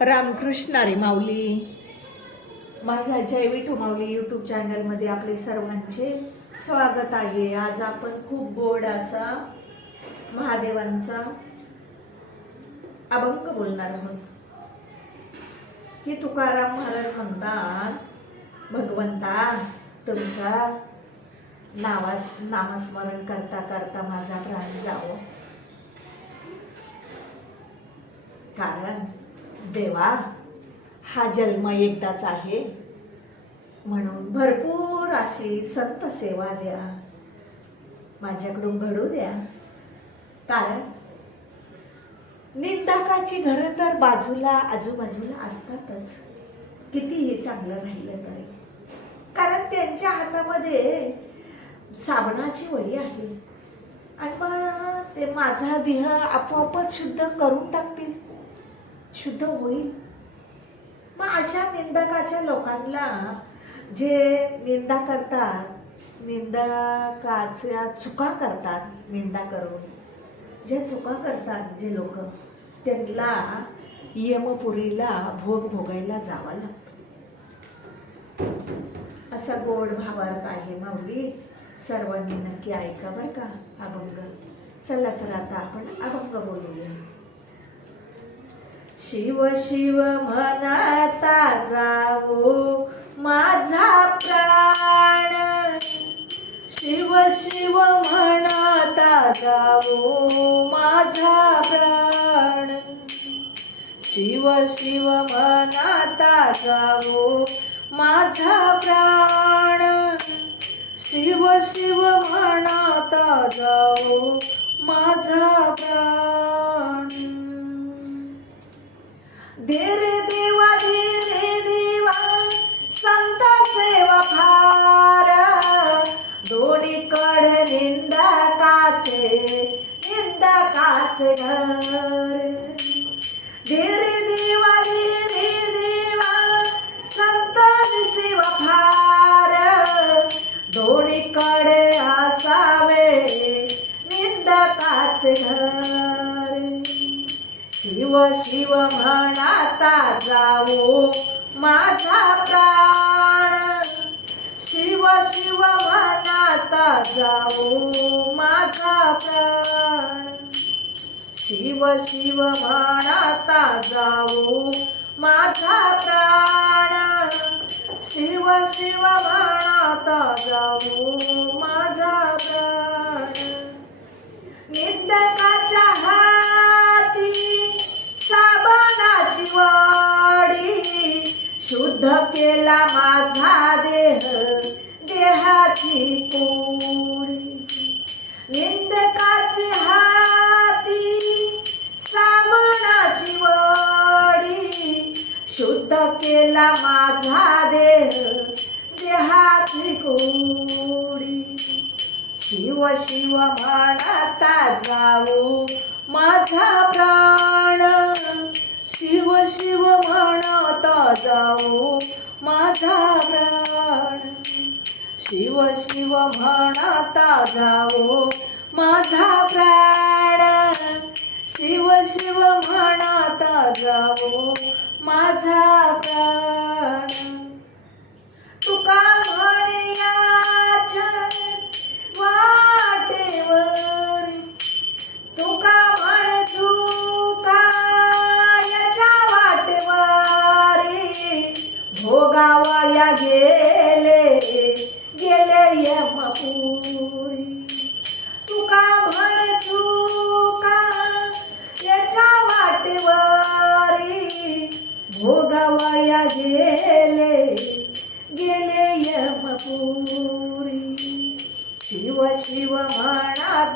रामकृष्ण रे माऊली. माझ्या जैवी विठू माऊली यूट्यूब चॅनलमध्ये आपले सर्वांचे स्वागत आहे. आज आपण खूप गोड असा महादेवांचा अभंग बोलणार आहोत. की तुकाराम महाराज म्हणतात भगवंता तुमचा नावाच नामस्मरण करता करता माझा प्राण जावो. कारण देवा हा जन्म एकदाच आहे. म्हणून भरपूर अशी संत सेवा द्या. माझ्याकडून घडू द्या. कारण निंदकाची घरं तर बाजूला आजूबाजूला असतातच. कितीही चांगलं राहिलं तरी. कारण त्यांच्या हातामध्ये साबणाची वडी आहे. आणि मग ते माझा देह आपोआपच शुद्ध करून टाकतील. शुद्ध होईल. मग अशा निंदकाच्या लोकांना जे निंदा करतात निंदकाच्या चुका करतात निंदा करून जे चुका करतात जे लोक त्यांना यमपुरीला भोग भोगायला जावं लागतं. असा गोड भावार्थ आहे माऊली. सर्वांनी नक्की ऐका बरं का अभंग. चला तर आता आपण अभंग बोलूया. शिव शिव म्हणता जावो माझा प्राण. शिव शिव म्हणता जावो माझा प्राण. शिव शिव म्हणता जावो माझा प्राण. शिव शिव म्हणता जावो माझा काचे घर धीरे देवा धीरे देवा संत सेवा फार. दोन्ही असावे निंदकाचे घर. शिव शिव म्हणाता जावो माझा प्राण. शिव शिव म्हणाता जावो माझा प्राण. शिव शिव म्हणता जाऊ माझा प्राण. शिव शिव म्हणता जाऊ माझा प्राण. निंदकाच्या हाती साबणाची वाडी शुद्ध केला माझा देह. देहाची कोडी महादेव देह देहाची कोडी. शिव शिव म्हणता जावो माझा प्राण. शिव शिव म्हणता जावो माझा प्राण. शिव शिव म्हणता जावो माझा प्राण. शिव शिव म्हणता जावो माझा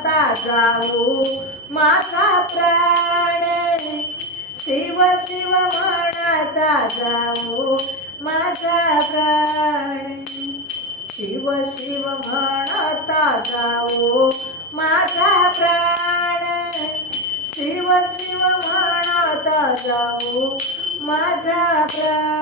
आता जाऊ माझा प्राण. शिव शिव म्हणता जाऊ माझा प्राण. शिव शिव म्हणता जाऊ माझा प्राण. शिव शिव म्हणता जाऊ माझा प्राण.